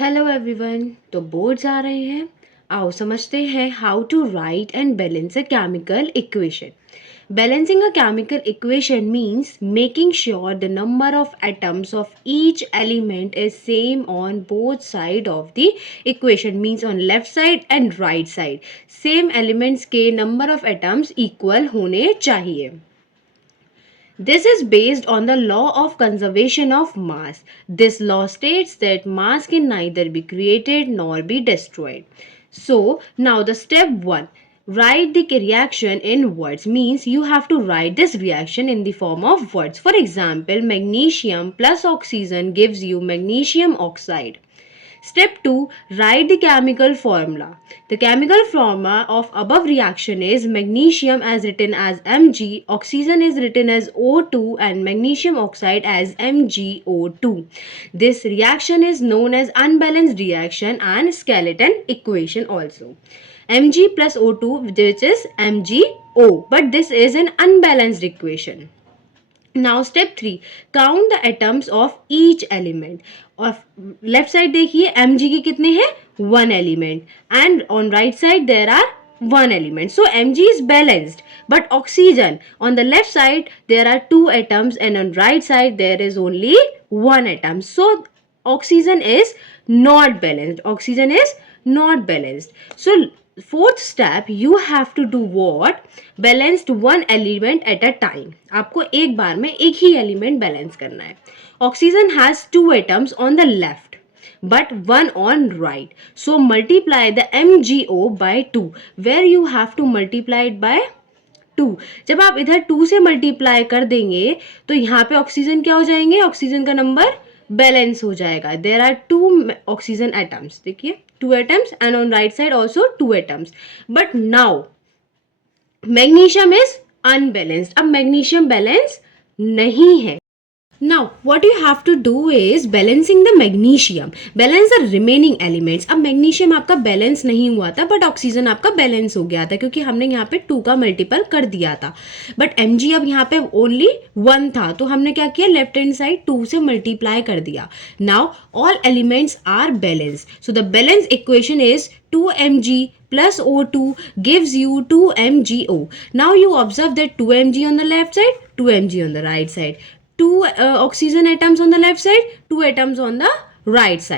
Hello everyone. तो boards आ रहे हैं, आओ समझते हैं how to write and balance a chemical equation. Balancing a chemical equation means making sure the number of atoms of each element is same on both sides of the equation, means on left side and right side same elements के number of atoms equal होने चाहिए. This is based on the law of conservation of mass. This law states that mass can neither be created nor be destroyed. So, now the step 1. Write the reaction in words, means you have to write this reaction in the form of words. For example, magnesium plus oxygen gives you magnesium oxide. Step 2. Write the chemical formula. The chemical formula of above reaction is magnesium as written as Mg, oxygen is written as O2 and magnesium oxide as MgO2. This reaction is known as unbalanced reaction and skeleton equation also. Mg plus O2 which is MgO, but this is an unbalanced equation. Now step 3. Count the atoms of each element. और left side देखिए Mg के कितने हैं 1 element and on right side there are 1 element. So Mg is balanced, but oxygen on the left side there are 2 atoms and on right side there is only 1 atom. So oxygen is not balanced. Oxygen is not balanced. So fourth step you have to do what? Balanced one element at a time. आपको एक बार में एक ही element balance करना है. Oxygen has 2 atoms on the left but 1 on right. So multiply the MgO by 2, where you have to multiply it by 2. जब आप इधर 2 से मल्टीप्लाई कर देंगे तो यहाँ पे ऑक्सीजन क्या हो जाएंगे? ऑक्सीजन का नंबर बैलेंस हो जाएगा. There are 2 oxygen atoms. देखिए 2 atoms and on right side also 2 atoms. But now magnesium is unbalanced. अब मैग्नीशियम बैलेंस नहीं है. Now what you have to do is balancing the magnesium. Balance the remaining elements. अब magnesium आपका balance नहीं हुआ था but oxygen आपका balance हो गया था क्योंकि हमने यहाँ पे 2 का मल्टीपल कर दिया था. बट Mg अब यहाँ पे ओनली 1 था तो हमने क्या किया? लेफ्ट हैंड साइड 2 से मल्टीप्लाई कर दिया. Now all elements are balance. So the balance equation is 2Mg plus O2 gives you 2MgO. Now you observe that 2Mg on the left side, 2Mg on the right side. 2 oxygen atoms on the left side, 2 atoms on the right side.